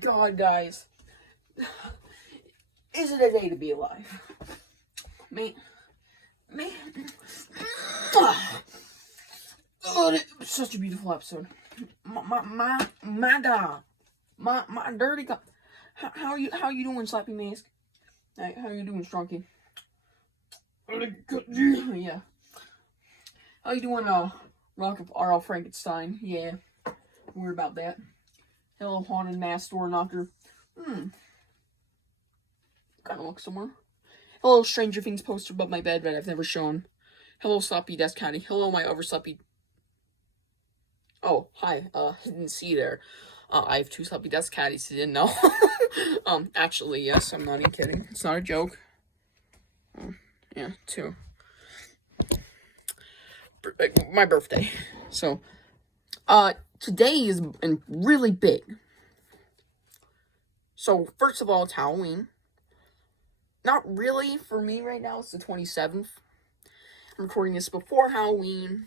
God, guys, is it a day to be alive? Man, oh, such a beautiful episode. My God, my dirty God. How are you doing, Slappy Mask? How are you doing, Strunky? Yeah. How you doing, Rock of R.L. Frankenstein? Yeah, we're about that. Hello, haunted mask door knocker. Gotta look somewhere. Hello, Stranger Things poster above my bed that I've never shown. Hello, Sloppy Desk Caddy. Hello, my oversloppy. Oh, hi. Didn't see you there. I have two Sloppy Desk Caddies. You didn't know. Actually, yes. I'm not even kidding. It's not a joke. Yeah, two. My birthday. So, today is really big. So, first of all, it's Halloween. Not really for me right now. It's the 27th. I'm recording this before Halloween,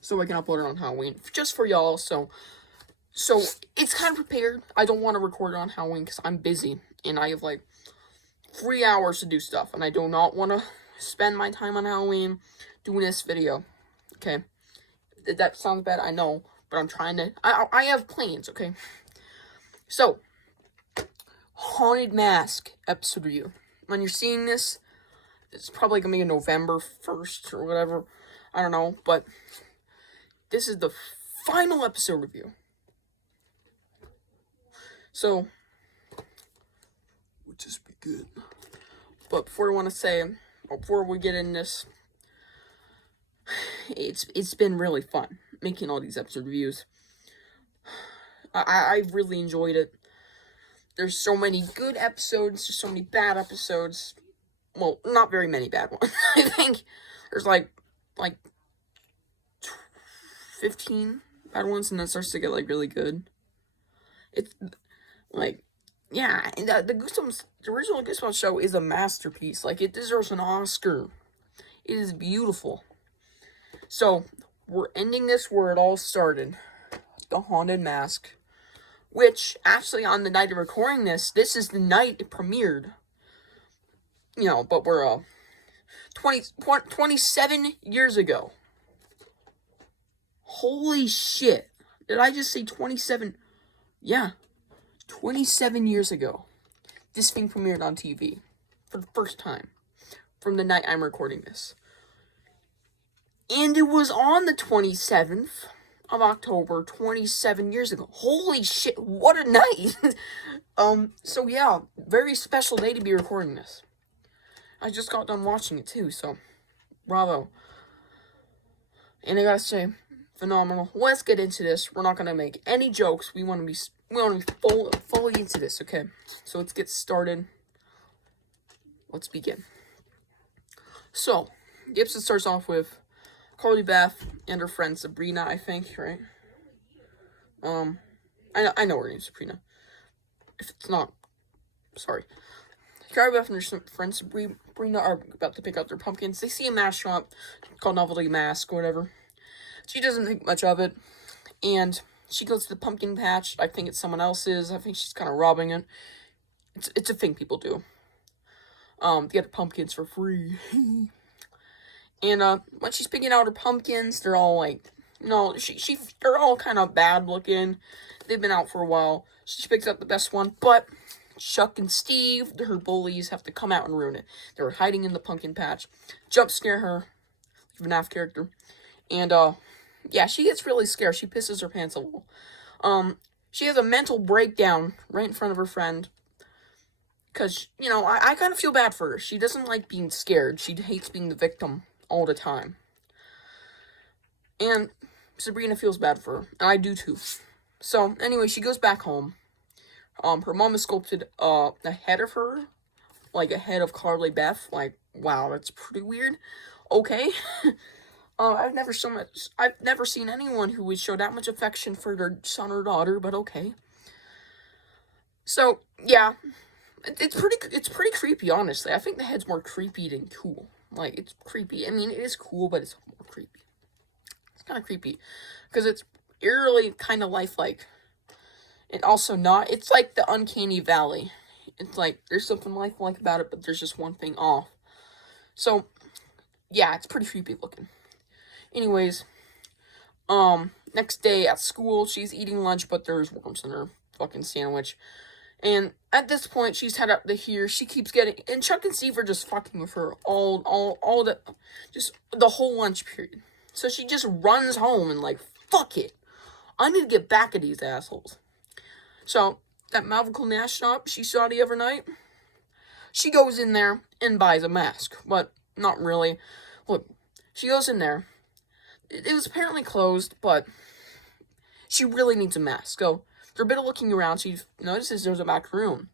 so I can upload it on Halloween, just for y'all. So it's kind of prepared. I don't want to record it on Halloween because I'm busy and I have like 3 hours to do stuff, and I do not want to spend my time on Halloween doing this video. Okay, that sounds bad, I know, but I'm trying to. I have plans. Okay, so Haunted Mask episode review. When you're seeing this, it's probably gonna be November 1st or whatever. I don't know, but this is the final episode review. So, would this be good? But before we get in this, it's been really fun making all these episode reviews. I really enjoyed it. There's so many good episodes, there's so many bad episodes. Well, not very many bad ones. I think there's like 15 bad ones, and then it starts to get like really good. It's like, yeah, and the Goosebumps, the original Goosebumps show is a masterpiece. Like, it deserves an Oscar. It is beautiful. So, we're ending this where it all started. The Haunted Mask. Which, actually, on the night of recording this is the night it premiered. You know, but we're, 27 years ago. Holy shit. Did I just say 27? Yeah. 27 years ago. This thing premiered on TV. For the first time. From the night I'm recording this. And it was on the 27th of October, 27 years ago. Holy shit, what a night! So yeah, very special day to be recording this. I just got done watching it too, so bravo. And I gotta say, phenomenal. Let's get into this. We're not gonna make any jokes. We want to be fully into this, okay? So let's get started. Let's begin. So, the episode starts off with Carly Beth and her friend Sabrina, I think, right? I know her name's Sabrina. If it's not, sorry. Carly Beth and her friend Sabrina are about to pick out their pumpkins. They see a mask shop called Novelty Mask or whatever. She doesn't think much of it, and she goes to the pumpkin patch. I think it's someone else's. I think she's kind of robbing it. It's a thing people do. They get the pumpkins for free. And, when she's picking out her pumpkins, they're all like, no, they're all kind of bad looking. They've been out for a while. She picks out the best one, but Chuck and Steve, her bullies, have to come out and ruin it. They're hiding in the pumpkin patch, jump scare her, like a FNAF character, and, yeah, she gets really scared. She pisses her pants a little. She has a mental breakdown right in front of her friend, because, you know, I kind of feel bad for her. She doesn't like being scared. She hates being the victim all the time. And Sabrina feels bad for her, and I do too. So, anyway, she goes back home. Her mom has sculpted, a head of her, like a head of Carly Beth. Like, wow, that's pretty weird. Okay. I've never seen anyone who would show that much affection for their son or daughter, but okay. So, yeah. It's pretty creepy, honestly. I think the head's more creepy than cool. Like, it's creepy. I mean, it is cool, but it's more creepy. It's kind of creepy. Because it's eerily kind of lifelike. and also not. It's like the uncanny valley. It's like there's something lifelike about it, but there's just one thing off. So, yeah, it's pretty creepy looking. Anyways, next day at school, she's eating lunch, but there's worms in her fucking sandwich. And at this point, she's head up to here. She keeps getting, and Chuck and Steve are just fucking with her all just the whole lunch period. So she just runs home and like, fuck it, I need to get back at these assholes. So that Malvern Nash shop she saw the other night, she goes in there and buys a mask, but not really. Look, she goes in there. It was apparently closed, but she really needs a mask. So after a bit of looking around, she notices there's a back room.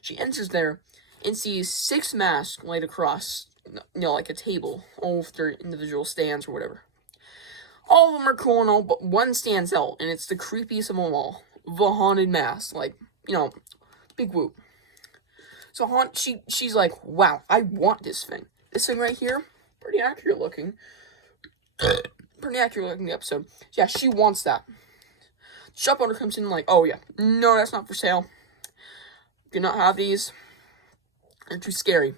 She enters there and sees 6 masks laid across, like a table, all with their individual stands or whatever. All of them are cool and all, but one stands out, and it's the creepiest of them all. The haunted mask. Like, big whoop. So she's like, wow, I want this thing. This thing right here, pretty accurate looking. Pretty accurate looking episode. Yeah, she wants that. Shop owner comes in like, oh yeah, no, that's not for sale. Do not have these. They're too scary.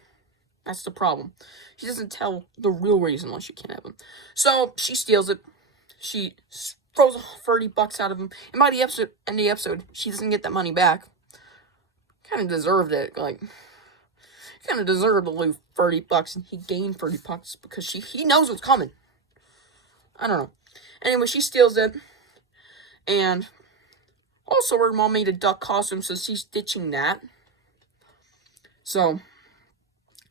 That's the problem. She doesn't tell the real reason why she can't have them. So she steals it. She throws $30 out of him. And by the end of the episode, she doesn't get that money back. Kind of deserved it. Like, kind of deserved to lose $30, and he gained $30 because he knows what's coming. I don't know. Anyway, she steals it. And also her mom made a duck costume, so she's ditching that. So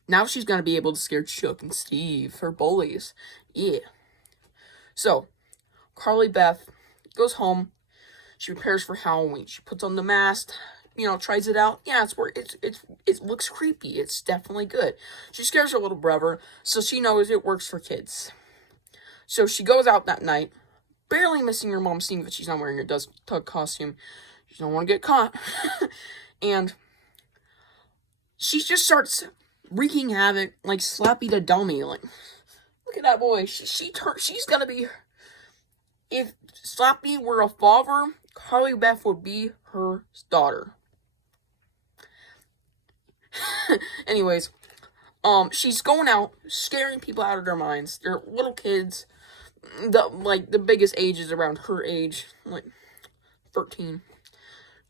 now she's going to be able to scare Chuck and Steve, her bullies. Yeah. So Carly Beth goes home. She prepares for Halloween. She puts on the mask, tries it out. Yeah, it looks creepy. It's definitely good. She scares her little brother, so she knows it works for kids. So she goes out that night, barely missing her mom seeing that she's not wearing her duck costume. She don't want to get caught. And she just starts wreaking havoc, like Slappy the dummy. Like, look at that boy. She's gonna be. If Slappy were a father, Carly Beth would be her daughter. Anyways, she's going out, scaring people out of their minds. They're little kids. The biggest age is around her age, like 13,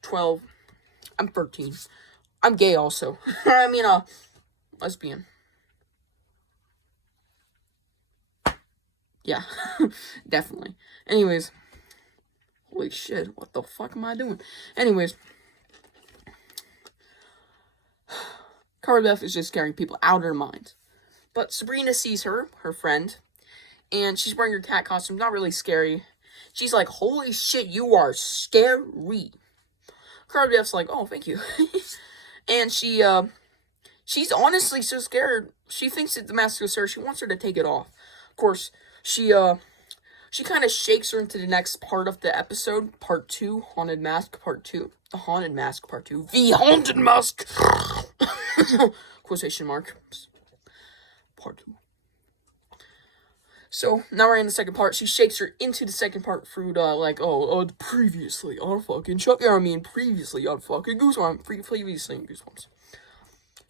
12. I'm 13. I'm gay also. I mean, lesbian. Yeah, definitely. Anyways, holy shit, what the fuck am I doing? Anyways, Carly Beth is just scaring people out of their minds. But Sabrina sees her friend, and she's wearing her cat costume. Not really scary. She's like, holy shit, you are scary. Carly Beth's like, oh, thank you. And she's honestly so scared. She thinks that the mask is her. She wants her to take it off. Of course, she kind of shakes her into the next part of the episode. Part 2, Haunted Mask, Part 2. The Haunted Mask, Part 2. The Haunted Mask! Quotation mark. Part 2. So, now we're in the second part. She shakes her into the second part through previously on fucking previously on fucking Goosebumps. Previously on Goosebumps.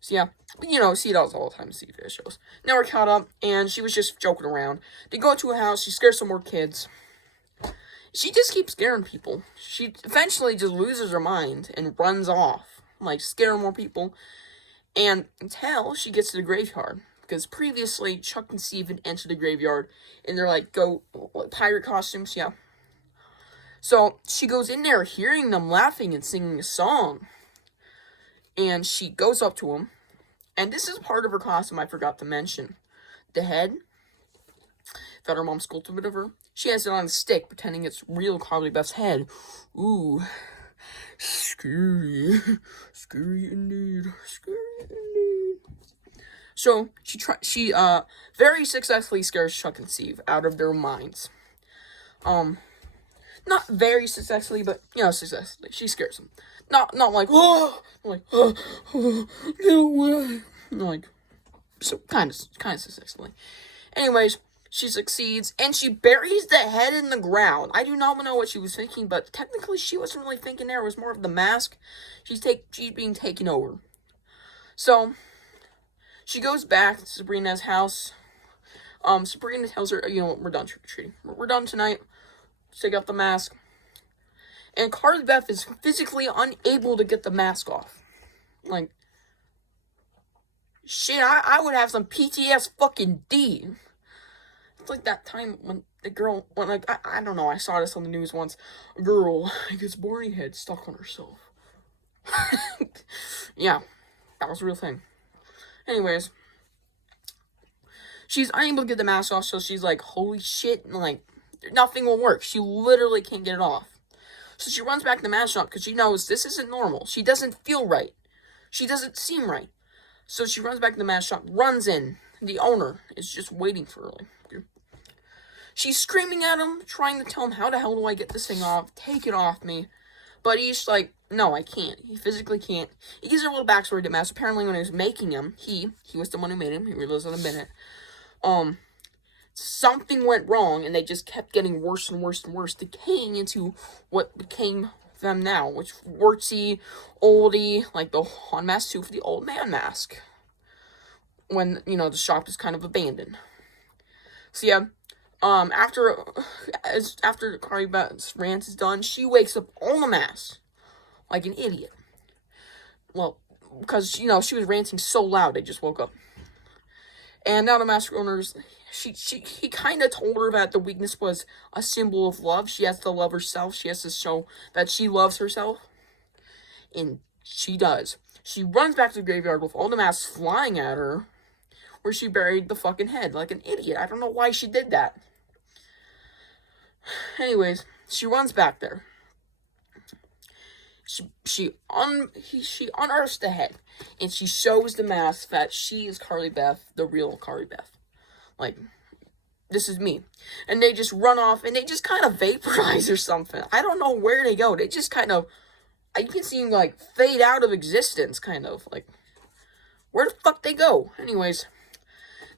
So, yeah, see those all the time in TV shows. Now we're caught up, and she was just joking around. They go into a house, she scares some more kids. She just keeps scaring people. She eventually just loses her mind and runs off, scaring more people. And until she gets to the graveyard. Because previously, Chuck and Steve had entered the graveyard, and they're pirate costumes, yeah. So, she goes in there hearing them laughing and singing a song. And she goes up to him, and this is part of her costume I forgot to mention. The head that her mom sculpted of her, she has it on a stick, pretending it's real Carly Beth's head. Ooh, scary. Scary indeed. Scary indeed. So, she very successfully scares Chuck and Steve out of their minds. Not very successfully, but, successfully. She scares them. Not like, get away. So, kind of successfully. Anyways, She succeeds, and she buries the head in the ground. I do not know what she was thinking, but technically she wasn't really thinking there. It was more of the mask. She's being taken over. So, she goes back to Sabrina's house. Sabrina tells her, we're done trick-or-treating. We're done tonight. Take off the mask. And Carly Beth is physically unable to get the mask off. Like, shit, I would have some PTS fucking D. It's like that time when the girl, I don't know, I saw this on the news once. A girl gets boring head stuck on herself. Yeah, that was a real thing. Anyways, she's unable to get the mask off, so she's like, holy shit, and like, nothing will work. She literally can't get it off. So she runs back to the mask shop because she knows this isn't normal. She doesn't feel right. She doesn't seem right. So she runs back to the mask shop, runs in. The owner is just waiting for her. Like, she's screaming at him, trying to tell him, how the hell do I get this thing off? Take it off me. But he's like, no, I can't. He physically can't. He gives her a little backstory to mask. Apparently when he was making him, he was the one who made him. He realized in a minute. Something went wrong, and they just kept getting worse and worse and worse, decaying into what became them now, which wartsy, oldie, like the unmasked tooth for the old man mask. When, the shop is kind of abandoned. So yeah, after Carly Beth's rant is done, she wakes up on the mask, like an idiot. Well, because, she was ranting so loud, they just woke up. And now the mask owners, he kind of told her that the weakness was a symbol of love. She has to love herself. She has to show that she loves herself. And she does. She runs back to the graveyard with all the masks flying at her, where she buried the fucking head like an idiot. I don't know why she did that. Anyways, she runs back there. She unearths the head, and she shows the mask that she is Carly Beth, the real Carly Beth. Like, this is me. And they just run off, and they just kind of vaporize or something. I don't know where they go. They just kind of, you can see them, like, fade out of existence, kind of. Like, where the fuck they go? Anyways,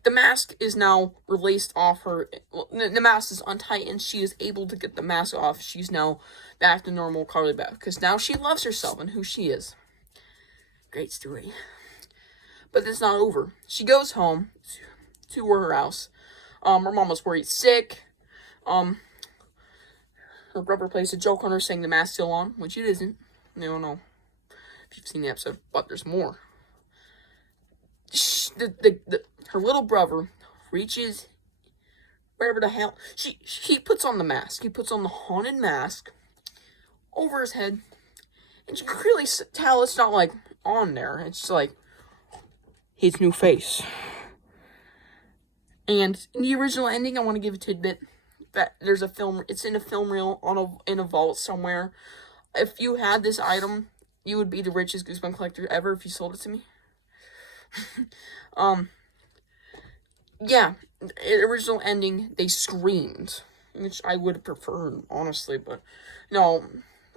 the mask is now released off her. Well, the mask is untightened. She is able to get the mask off. She's now back to normal Carly Beth. Because now she loves herself and who she is. Great story. But it's not over. She goes home to her house. Her mom was worried sick. Her brother plays a joke on her saying the mask's still on, which it isn't. I don't know if you've seen the episode, but there's more. Her little brother reaches wherever the hell he puts on the mask. He puts on the haunted mask over his head, and you can clearly tell it's not like on there. It's just like his new face. And in the original ending, I want to give a tidbit that there's a film. It's in a film reel in a vault somewhere. If you had this item, you would be the richest Goosebumps collector ever if you sold it to me. Yeah, original ending, they screamed, which I would have preferred, honestly, but, no,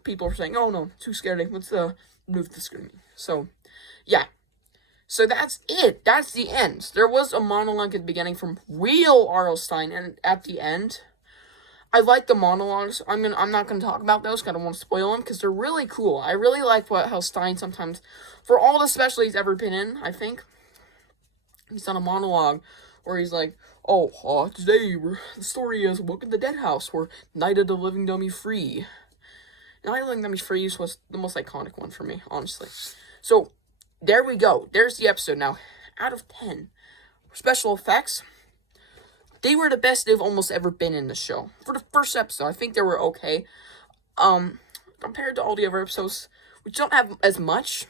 people are saying, oh, no, too scary, let's, move the screaming. So, yeah. So that's it. That's the end. There was a monologue at the beginning from real R.L. Stine, and at the end, I like the monologues. I'm not gonna talk about those, because I don't want to spoil them, because they're really cool. I really like how Stine sometimes, for all the special he's ever been in, I think, he's done a monologue where he's like, today the story is Woke in the Dead House, or Night of the Living Dummy Free. Night of the Living Dummy Free was the most iconic one for me, honestly. So, there we go. There's the episode. Now, out of 10, special effects, they were the best they've almost ever been in the show. For the first episode, I think they were okay. Compared to all the other episodes, which don't have as much,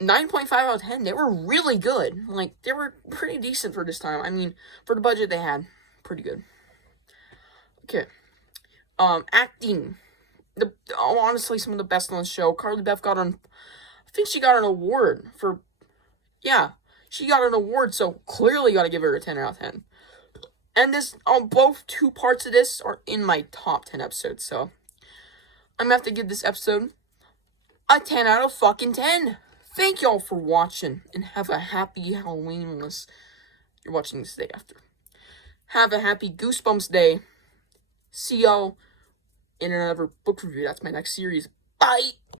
9.5 out of 10, they were really good. Like, they were pretty decent for this time. I mean, for the budget they had, pretty good. Okay. Acting. Honestly, some of the best on the show. Carly Beth I think she got an award for, she got an award, so clearly gotta give her a 10 out of 10. And both two parts of this are in my top 10 episodes, so I'm gonna have to give this episode a 10 out of fucking 10. Thank y'all for watching, and have a happy Halloween unless you're watching this day after. Have a happy Goosebumps day. See y'all in another book review. That's my next series. Bye!